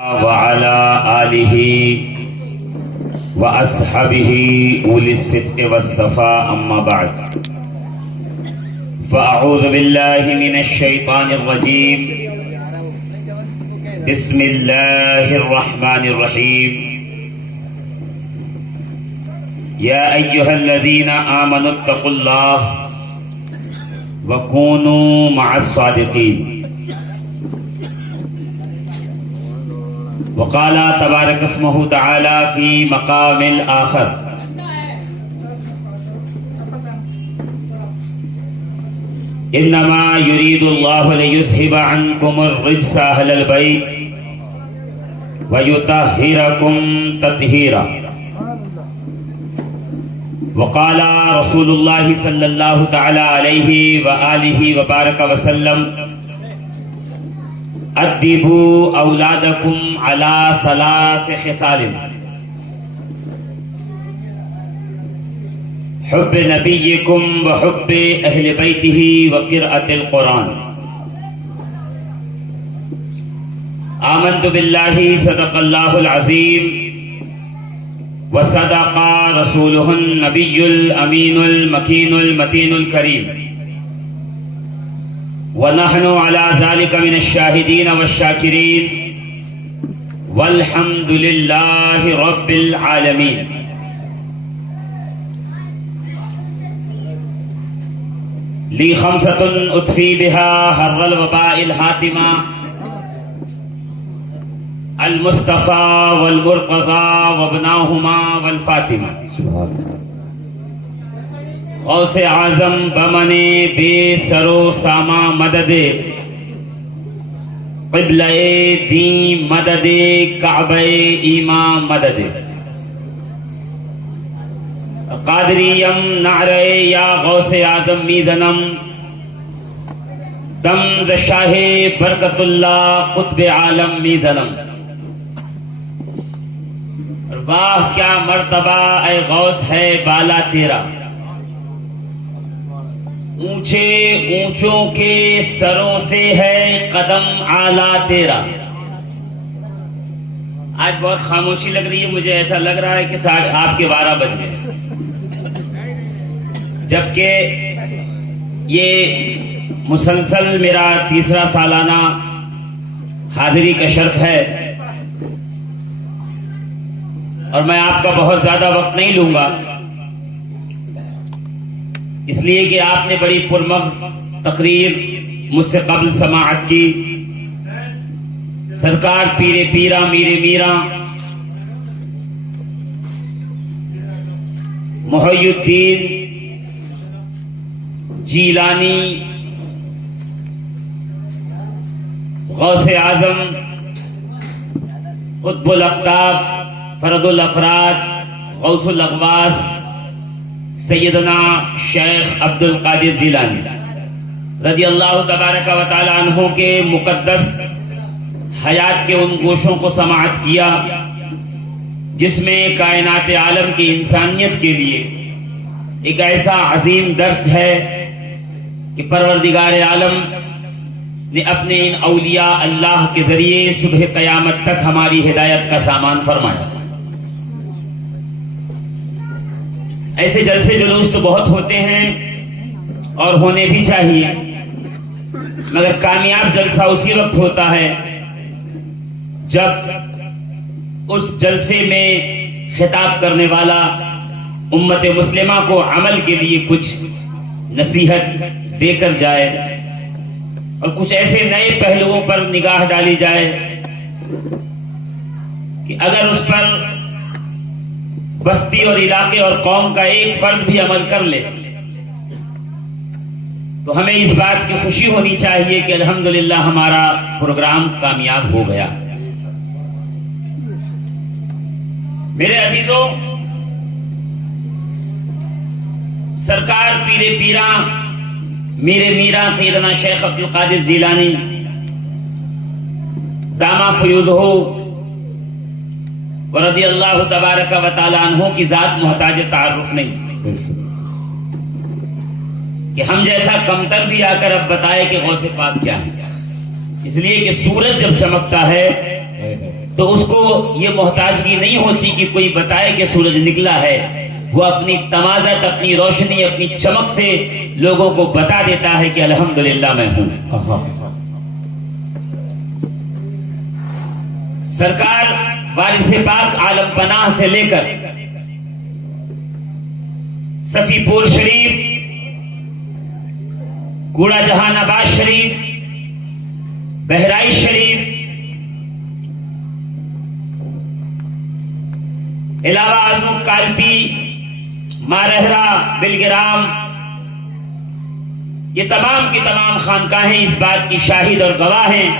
وعلى آله وأصحابه أولي الصدق والصفاء أما بعد فأعوذ بالله من الشيطان الرجيم بسم الله الرحمن الرحيم يا أيها الذين آمنوا اتقوا الله وكونوا مع الصادقين وقال تبارك اسمه تعالى في مقام آخر إنما يريد الله ليذهب عنكم الرجس أهل البيت ويطهركم تطهيرا وقال رسول الله صلى الله تعالى عليه وآله وبارك وسلم ادبوا اولادکم علی ثلاث خصال حب نبیکم وحب اہل بیتہ وقراءۃ القرآن آمنت باللہ صدق اللہ العظیم وصدق رسولہ النبی الامین المکین المتین الکریم ونحن على ذلك من الشاهدين والشاكرين والحمد لله رب العالمين. لي خمسة أطفي بها حر الوباء الحاتمة المصطفى والمرتضى وابناهما والفاطمة. غوث اعظم بمن بے سرو ساما مدد قبلہ دین مدد کعبہ ایمان مدد قادریم نعرہ یا غوث اعظم میزنم دم ز شاہ برکت اللہ قطب عالم میزنم. واہ کیا مرتبہ اے غوث ہے بالا تیرا، اونچے اونچوں کے سروں سے ہے قدم اعلیٰ تیرا. آج بہت خاموشی لگ رہی ہے، مجھے ایسا لگ رہا ہے کہ آپ کے 12 بج گئے، جبکہ یہ مسلسل میرا تیسرا سالانہ حاضری کا شرف ہے اور میں آپ کا بہت زیادہ وقت نہیں لوں گا، اس لیے کہ آپ نے بڑی پرمغز تقریر مجھ سے قبل سماعت کی. سرکار پیرے پیرا میرے میرا محی الدین جیلانی غوث اعظم قطب الاقطاب فرد الافراد غوث الاغواث سیدنا شیخ عبد القادر جیلانی رضی اللہ تبارک و تعالی عنہ کے مقدس حیات کے ان گوشوں کو سماعت کیا جس میں کائنات عالم کی انسانیت کے لیے ایک ایسا عظیم درس ہے کہ پروردگار عالم نے اپنے ان اولیاء اللہ کے ذریعے صبح قیامت تک ہماری ہدایت کا سامان فرمایا. ایسے جلسے جلوس تو بہت ہوتے ہیں اور ہونے بھی چاہیے، مگر کامیاب جلسہ اسی وقت ہوتا ہے جب اس جلسے میں خطاب کرنے والا امت مسلمہ کو عمل کے لیے کچھ نصیحت دے کر جائے اور کچھ ایسے نئے پہلوؤں پر نگاہ ڈالی جائے کہ اگر اس پر بستی اور علاقے اور قوم کا ایک فرد بھی عمل کر لے تو ہمیں اس بات کی خوشی ہونی چاہیے کہ الحمدللہ ہمارا پروگرام کامیاب ہو گیا. میرے عزیزوں، سرکار پیرے پیرا میرے میرا سیدنا شیخ عبد القادر جیلانی دامہ فیوزہ رضی اللہ تبارک و تعالی عنہ کی ذات محتاج تعارف نہیں کہ ہم جیسا کمتر بھی آ کر اب بتائے کہ غوث پاک کیا ہے. اس لیے کہ سورج جب چمکتا ہے تو اس کو یہ محتاجگی نہیں ہوتی کہ کوئی بتائے کہ سورج نکلا ہے. وہ اپنی تمازت، اپنی روشنی، اپنی چمک سے لوگوں کو بتا دیتا ہے کہ الحمدللہ میں ہوں. سرکار وارث پاک عالم پناہ سے لے کر صفی پور شریف، کوڑا جہان آباد شریف، بہرائچ شریف، علاوہ ازوں کالپی، مارہرا، بلگرام، یہ تمام کی تمام خانقاہیں اس بات کی شاہد اور گواہ ہیں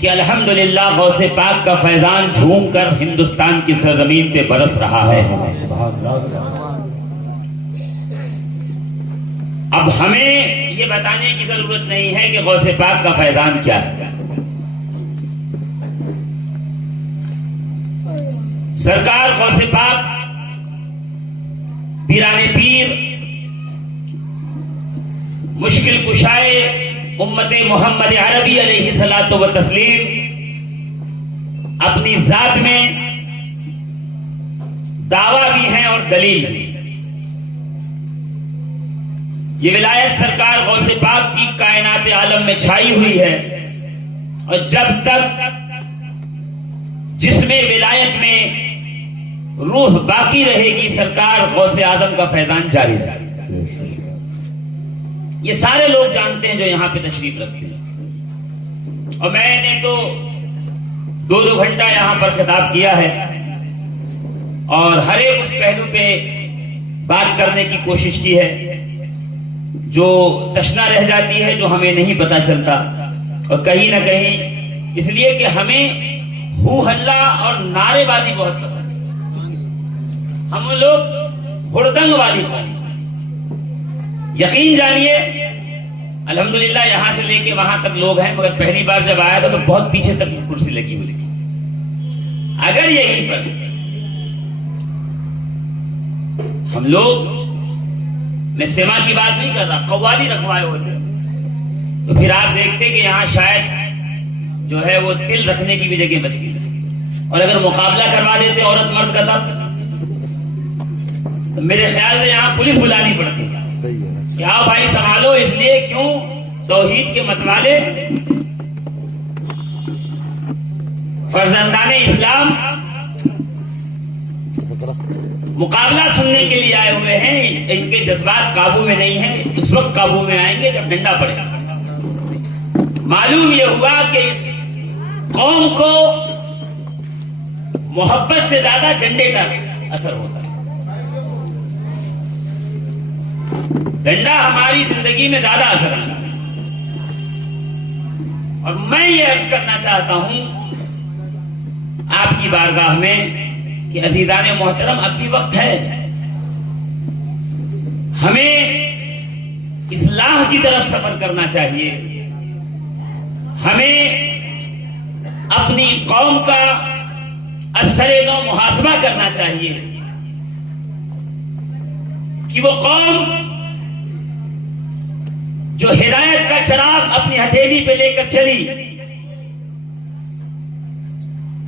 کہ الحمدللہ غوث پاک کا فیضان جھوم کر ہندوستان کی سرزمین پہ برس رہا ہے. اب ہمیں یہ بتانے کی ضرورت نہیں ہے کہ غوث پاک کا فیضان کیا ہے. سرکار غوث پاک پیران پیر، مشکل کشائے امت محمد عربی علیہ الصلوۃ والتسلیم، اپنی ذات میں دعویٰ بھی ہیں اور دلیل بھی. یہ ولایت سرکار غوث پاک کی کائنات عالم میں چھائی ہوئی ہے، اور جب تک جس میں ولایت میں روح باقی رہے گی سرکار غوث اعظم کا فیضان جاری رہے گا. یہ سارے لوگ جانتے ہیں جو یہاں پہ تشریف رکھتے ہیں، اور میں نے تو 2 گھنٹہ یہاں پر خطاب کیا ہے، اور ہر ایک اس پہلو پہ بات کرنے کی کوشش کی ہے جو تشنا رہ جاتی ہے، جو ہمیں نہیں پتا چلتا. اور کہیں نہ کہیں اس لیے کہ ہمیں ہو ہلا اور نعرے بازی بہت پسند ہے. ہم لوگ ہڑدنگ والی بات، یقین جانیے الحمدللہ یہاں سے لے کے وہاں تک لوگ ہیں، مگر پہلی بار جب آیا تھا تو بہت پیچھے تک کرسی لگی ہوئی تھی. اگر یہیں پر ہم لوگ، میں سیما کی بات نہیں کر رہا، قوالی رکھوائے ہوتے تو پھر آپ دیکھتے کہ یہاں شاید جو ہے وہ تل رکھنے کی بھی جگہ بچتی ہے. اور اگر مقابلہ کروا دیتے عورت مرد کا تب میرے خیال سے یہاں پولیس بلانی پڑتی ہے کہ آؤ بھائی سنبھالو. اس لیے کیوں توحید کے متوالے فرزندان اسلام مقابلہ سننے کے لیے آئے ہوئے ہیں. ان کے جذبات قابو میں نہیں ہیں، اس وقت قابو میں آئیں گے جب ڈنڈا پڑے گا. معلوم یہ ہوا کہ اس قوم کو محبت سے زیادہ ڈنڈے کا اثر ہوتا ہے. ڈنڈا ہماری زندگی میں زیادہ اثر آتا ہے. اور میں یہ عرض کرنا چاہتا ہوں آپ کی بارگاہ میں کہ عزیزان محترم اب بھی وقت ہے. ہمیں اصلاح کی طرف سفر کرنا چاہیے. ہمیں اپنی قوم کا اثر نو محاسبہ کرنا چاہیے کہ وہ قوم جو ہدایت کا چراغ اپنی ہتھیلی پہ لے کر چلی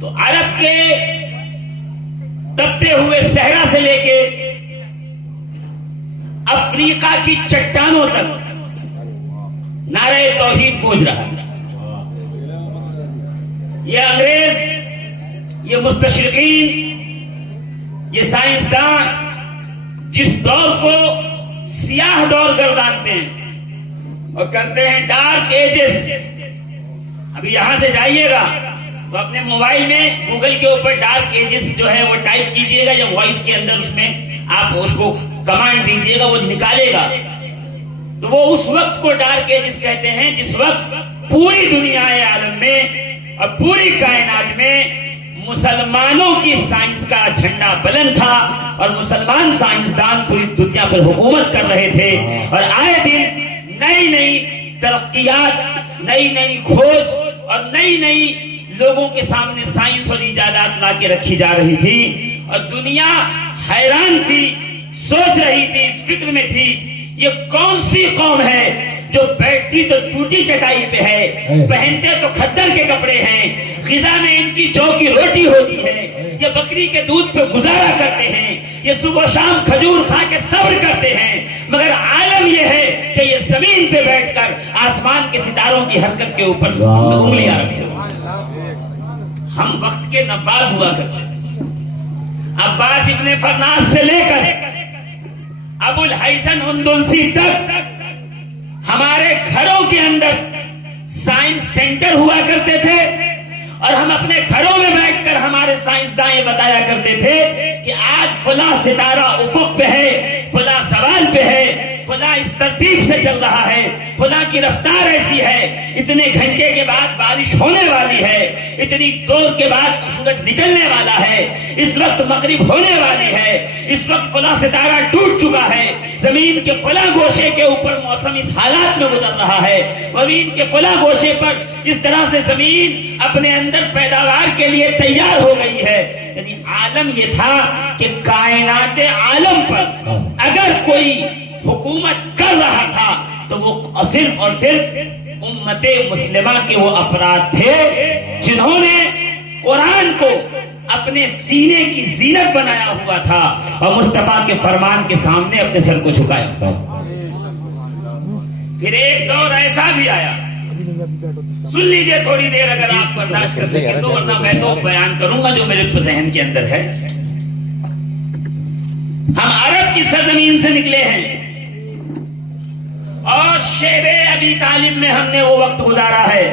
تو عرب کے تپتے ہوئے صحرا سے لے کے افریقہ کی چٹانوں تک نعرہ توحید گونج رہا ہے. یہ انگریز، یہ مستشرقین، یہ سائنسدان جس دور کو سیاہ دور گردانتے ہیں اور کرتے ہیں ڈارک ایجز. ابھی یہاں سے جائیے گا تو اپنے موبائل میں گوگل کے اوپر ڈارک ایجز جو ہے وہ ٹائپ کیجئے گا، یا وائس کے اندر اس میں آپ اس کو کمانڈ دیجئے گا، وہ نکالے گا. تو وہ اس وقت کو ڈارک ایجز کہتے ہیں جس وقت پوری دنیا عالم میں اور پوری کائنات میں مسلمانوں کی سائنس کا جھنڈا بلند تھا اور مسلمان سائنسدان پوری دنیا پر حکومت کر رہے تھے. اور آئے دن نئی نئی ترقیات، نئی نئی کھوج اور نئی نئی لوگوں کے سامنے سائنس اور ایجادات لا کے رکھی جا رہی تھی. اور دنیا حیران تھی، سوچ رہی تھی، اس فکر میں تھی یہ کون سی قوم ہے جو بیٹھتی تو ٹوٹی چٹائی پہ ہے، پہنتے تو کھدر کے کپڑے ہیں، غذا میں ان کی جو کی روٹی ہوتی ہے، یہ بکری کے دودھ پہ گزارا کرتے ہیں، یہ صبح شام کھجور کھا کے صبر کرتے ہیں، مگر عالم یہ ہے کہ یہ زمین پہ بیٹھ کر آسمان کے ستاروں کی حرکت کے اوپر انگلیاں رکھے ہوئے۔ ہم وقت کے نباز ہوا کرتے ہیں۔ عباس ابن فرناس سے لے کر ابو الحسن اندلسی تک ہمارے گھروں کے اندر سائنس سینٹر ہوا کرتے تھے، اور ہم اپنے گھروں میں بیٹھ کر ہمارے سائنسداں یہ بتایا کرتے تھے کہ آج فلاں ستارہ افق پہ ہے، فلاں سوال پہ ہے، فلاں اس ترتیب سے چل رہا ہے، فلاں کی رفتار ایسی ہے، اتنے گھنٹے کے بعد بارش ہونے والی ہے، اتنی دور کے بعد سورج نکلنے والا ہے، اس وقت مغرب ہونے والی ہے، اس وقت فلاں ستارہ ٹوٹ چکا ہے، زمین کے فلاں گوشے کے اوپر موسم اس حالات میں گزر رہا ہے، زمین کے فلاں گوشے پر اس طرح سے زمین اپنے اندر پیداوار کے لیے تیار ہو گئی ہے۔ یعنی عالم یہ تھا کہ کائنات عالم پر اگر کوئی حکومت کر رہا تھا تو وہ صرف اور صرف امت مسلمہ کے وہ افراد تھے جنہوں نے قرآن کو اپنے سینے کی زینت بنایا ہوا تھا اور مصطفیٰ کے فرمان کے سامنے اپنے سر کو جھکایا۔ پھر ایک دور ایسا بھی آیا، سن لیجئے تھوڑی دیر اگر آپ برداشت کر سکیں تو، ورنہ میں تو بیان کروں گا جو میرے ذہن کے اندر ہے۔ ہم عرب کی سرزمین سے نکلے ہیں اور شیب ابی طالب میں ہم نے وہ وقت گزارا ہے